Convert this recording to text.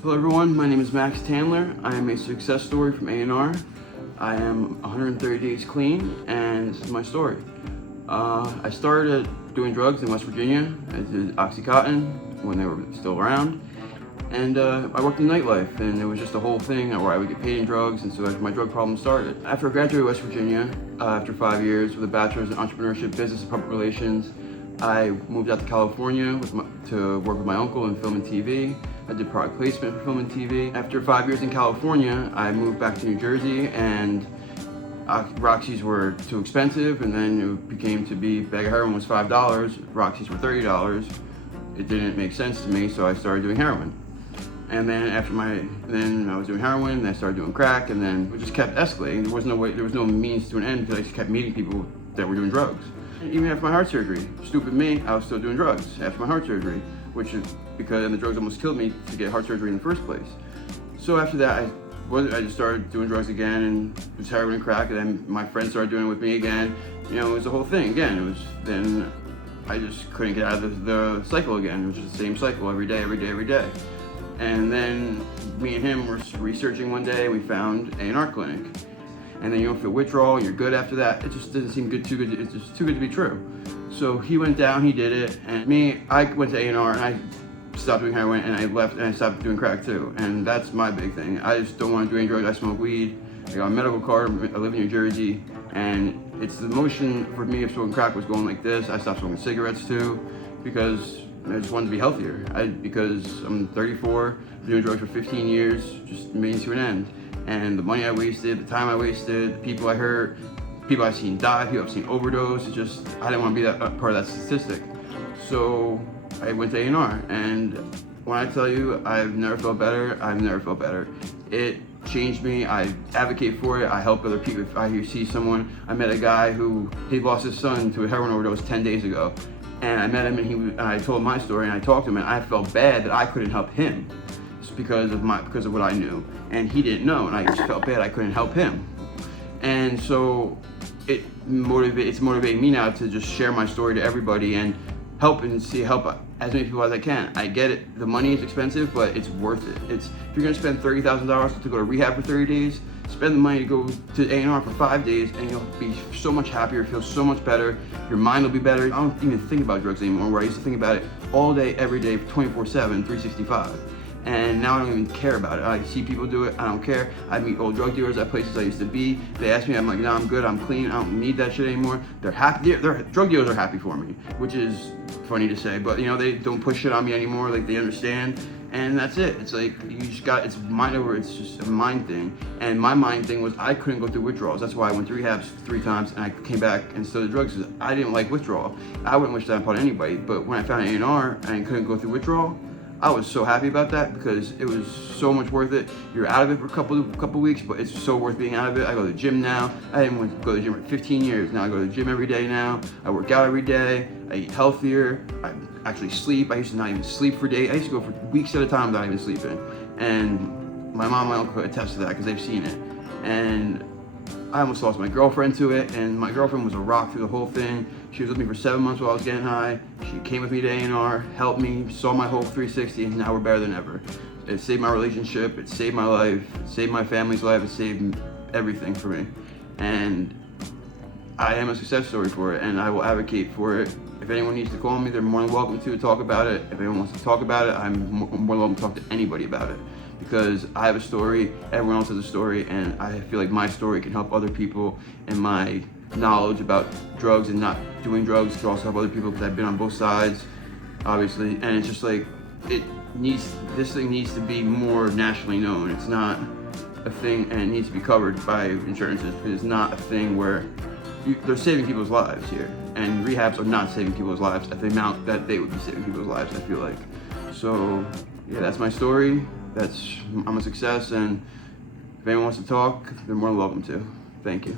Hello everyone, my name is Max Tandler. I am a success story from ANR. I am 130 days clean, and this is my story. I started doing drugs in West Virginia. I did Oxycontin when they were still around. And I worked in nightlife, and it was just a whole thing where I would get paid in drugs, and so my drug problem started. After I graduated West Virginia, after 5 years with a bachelor's in entrepreneurship, business, and public relations, I moved out to California to work with my uncle in film and TV. I did product placement for film and TV. After 5 years in California, I moved back to New Jersey, and Roxy's were too expensive, and then it became to be, bag of heroin was $5, Roxy's were $30. It didn't make sense to me, so I started doing heroin. And then then I was doing heroin, then I started doing crack, and then it just kept escalating. There was no means to an end because I just kept meeting people that were doing drugs. And even after my heart surgery, stupid me, I was still doing drugs after my heart surgery, which is because the drugs almost killed me to get heart surgery in the first place. So after that, I just started doing drugs again, and it was heroin and crack, and then my friends started doing it with me again. You know, it was the whole thing again. Then I just couldn't get out of the cycle again. It was just the same cycle every day. And then me and him were researching one day, we found ANR clinic. And then you don't feel withdrawal, you're good after that. It just doesn't seem too good, it's just too good to be true. So he went down, he did it, and I went to ANR and I stopped doing heroin, and I left and I stopped doing crack too. And that's my big thing. I just don't want to do any drugs. I smoke weed, I got a medical card, I live in New Jersey, and it's the motion for me of smoking crack was going like this. I stopped smoking cigarettes too, because I just wanted to be healthier. Because I'm 34, been doing drugs for 15 years, just made it to an end. And the money I wasted, the time I wasted, the people I hurt, people I've seen die, people I've seen overdose, I didn't want to be that part of that statistic. So I went to ANR, and when I tell you I've never felt better. It changed me. I advocate for it. I help other people. If I see someone, I met a guy who he lost his son to a heroin overdose 10 days ago. And I met him, and I told my story, and I talked to him, and I felt bad that I couldn't help him because of what I knew, and he didn't know, and I just felt bad I couldn't help him. And so it's motivating me now to just share my story to everybody and help as many people as I can. I get it, the money is expensive, but it's worth it. If you're gonna spend $30,000 to go to rehab for 30 days, spend the money to go to ANR for 5 days, and you'll be so much happier, feel so much better, your mind will be better. I don't even think about drugs anymore, where I used to think about it all day, every day, 24/7, 365. And now I don't even care about it. I see people do it, I don't care. I meet old drug dealers at places I used to be. They ask me, I'm like, no, I'm good, I'm clean, I don't need that shit anymore. They're happy, drug dealers are happy for me, which is funny to say, but you know, they don't push shit on me anymore, like they understand. And that's it. It's like, it's mind over, it's just a mind thing. And my mind thing was I couldn't go through withdrawals. That's why I went to rehabs 3 times, and I came back and still did drugs, because I didn't like withdrawal. I wouldn't wish that upon anybody, but when I found ANR and I couldn't go through withdrawal, I was so happy about that, because it was so much worth it. You're out of it for a couple weeks, but it's so worth being out of it. I go to the gym now. I didn't want to go to the gym for 15 years. Now I go to the gym every day now. I work out every day. I eat healthier. I actually sleep. I used to not even sleep for days. I used to go for weeks at a time without even sleeping. And my mom and my uncle could attest to that, because they've seen it. And I almost lost my girlfriend to it, and my girlfriend was a rock through the whole thing. She was with me for 7 months while I was getting high. She came with me to ANR, helped me, saw my whole 360, and now we're better than ever. It saved my relationship, it saved my life, it saved my family's life, it saved everything for me. And I am a success story for it, and I will advocate for it. If anyone needs to call me, they're more than welcome to talk about it. If anyone wants to talk about it, I'm more than welcome to talk to anybody about it. Because I have a story, everyone else has a story, and I feel like my story can help other people, and my knowledge about drugs and not doing drugs can also help other people, because I've been on both sides, obviously. And it's just like, this thing needs to be more nationally known. It's not a thing, and it needs to be covered by insurances, because it's not a thing where they're saving people's lives here, and rehabs are not saving people's lives at the amount that they would be saving people's lives, I feel like. So yeah, that's my story. I'm a success, and if anyone wants to talk, they're more than welcome to. Thank you.